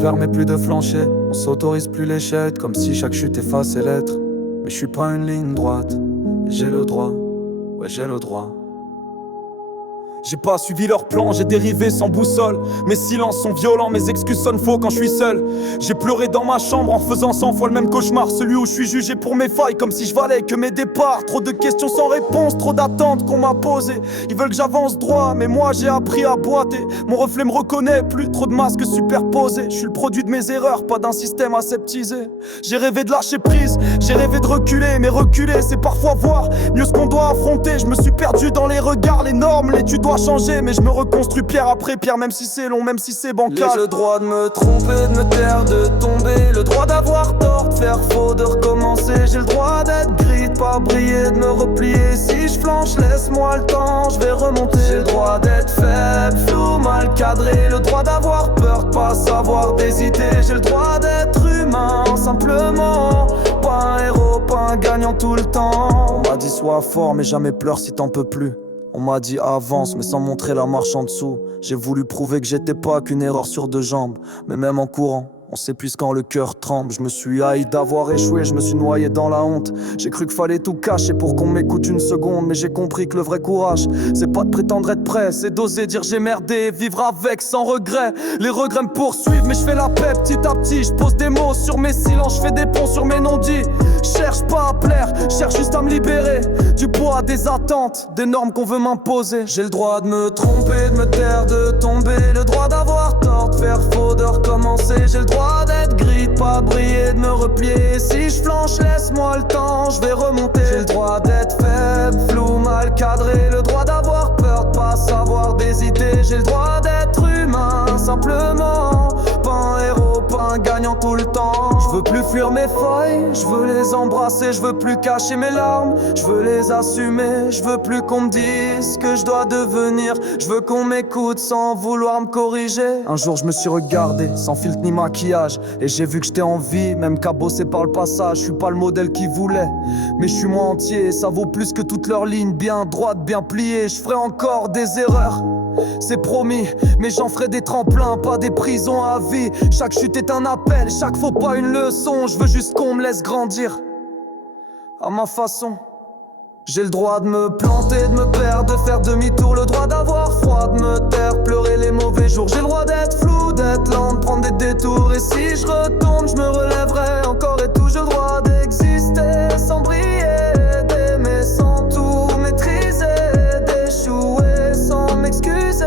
permet plus de flancher, on s'autorise plus l'échec, comme si chaque chute effaçait l'être. Mais je suis pas une ligne droite, et j'ai le droit, ouais j'ai le droit. J'ai pas suivi leur plan, j'ai dérivé sans boussole. Mes silences sont violents, mes excuses sonnent faux quand je suis seul. J'ai pleuré dans ma chambre en faisant 100 fois le même cauchemar. Celui où je suis jugé pour mes failles, comme si je valais que mes départs. Trop de questions sans réponse, trop d'attentes qu'on m'a posées. Ils veulent que j'avance droit, mais moi j'ai appris à boiter. Mon reflet me reconnaît, plus trop de masques superposés. Je suis le produit de mes erreurs, pas d'un système aseptisé. J'ai rêvé de lâcher prise, j'ai rêvé de reculer. Mais reculer c'est parfois voir mieux ce qu'on doit affronter. Je me suis perdu dans les regards, les normes, les tu dois changer, mais je me reconstruis pierre après pierre, même si c'est long, même si c'est bancal. J'ai le droit de me tromper, de me taire, de tomber. Le droit d'avoir tort, de faire faux, de recommencer. J'ai le droit d'être gris, de pas briller, de me replier. Si je flanche, laisse-moi le temps, je vais remonter. J'ai le droit d'être faible, flou, mal cadré. Le droit d'avoir peur, de pas savoir d'hésiter. J'ai le droit d'être humain, simplement. Pas un héros, pas un gagnant tout le temps. On m'a dit sois fort, mais jamais pleure si t'en peux plus. On m'a dit avance mais sans montrer la marche en dessous. J'ai voulu prouver que j'étais pas qu'une erreur sur deux jambes. Mais même en courant, on s'épuise quand le cœur tremble. Je me suis haï d'avoir échoué, je me suis noyé dans la honte. J'ai cru qu'il fallait tout cacher pour qu'on m'écoute une seconde. Mais j'ai compris que le vrai courage, c'est pas de prétendre être prêt, c'est d'oser dire j'ai merdé, vivre avec sans regret. Les regrets me poursuivent mais je fais la paix petit à petit. Je pose des mots sur mes silences, je fais des ponts sur mes non-dits. Cherche pas à plaire, cherche juste à me libérer du poids des attentes, des normes qu'on veut m'imposer. J'ai le droit de me tromper, de me taire, de tomber. Le droit d'avoir tort, de faire faux, de recommencer. J'ai le droit d'être gris, de pas briller, de me replier. Si je flanche, laisse-moi le temps, je vais remonter. J'ai le droit d'être faible, flou, mal cadré. Le droit d'avoir peur, de pas savoir d'hésiter. J'ai le droit d'être humain, simplement. Pas un héros, pas un gagnant tout le temps. Je veux plus fuir mes failles, je veux les embrasser. Je veux plus cacher mes larmes, je veux les assumer. Je veux plus qu'on me dise ce que je dois devenir. Je veux qu'on m'écoute sans vouloir me corriger. Un jour je me suis regardé, sans filtre ni maquillage, et j'ai vu que j'étais en vie, même cabossé par le passage. Je suis pas le modèle qu'ils voulaient, mais je suis moi entier. Ça vaut plus que toutes leurs lignes bien droites, bien pliées. Je ferai encore des erreurs, c'est promis, mais j'en ferai des tremplins, pas des prisons à vie. Chaque chute est un appel, chaque faux pas une leçon. Je veux juste qu'on me laisse grandir à ma façon. J'ai le droit de me planter, de me perdre, de faire demi-tour. Le droit d'avoir froid, de me taire, pleurer les mauvais jours. J'ai le droit d'être flou, d'être lent, de prendre des détours. Et si je retombe, je me relèverai encore et tout. J'ai le droit d'exister sans briller, d'aimer sans tout maîtriser, d'échouer sans m'excuser.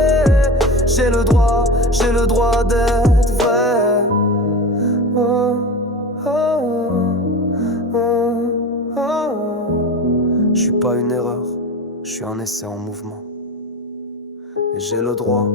J'ai le droit d'être vrai. Oh, oh, oh, oh. Je suis pas une erreur, je suis un essai en mouvement. Et j'ai le droit,